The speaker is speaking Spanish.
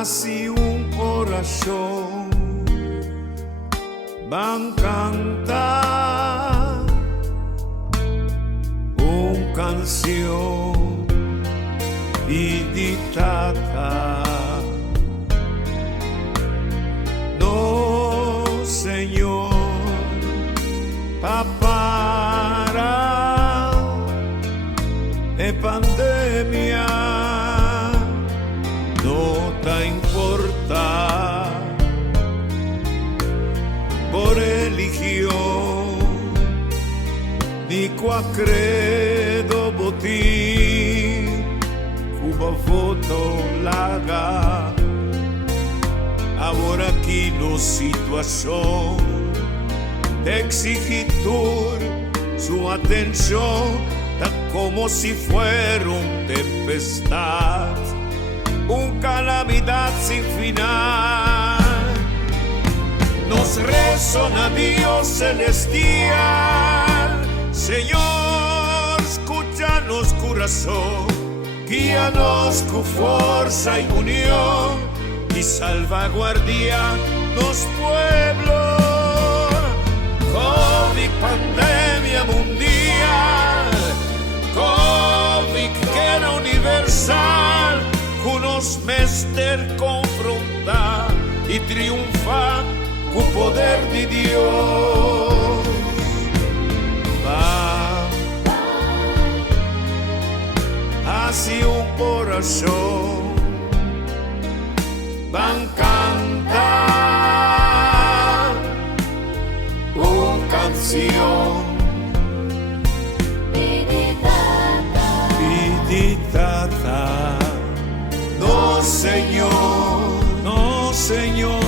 Así un corazón van a cantar una canción meditata. No, Señor, papara e pandemia no te importa por religión ni qua credo botín Cuba voto laga ahora aquí no situación de exigitur su atención ta como si fuera un tempestad, una calamidad sin final. Nos resona Dios celestial, Señor, escúchanos corazón, guíanos con fuerza y unión y salvaguardia los pueblos. COVID, pandemia mundial, COVID que era universal, con los mester confronta y triunfa con poder de Dios. Va así un corazón van a cantar una canción meditata. No, Señor, no, Señor.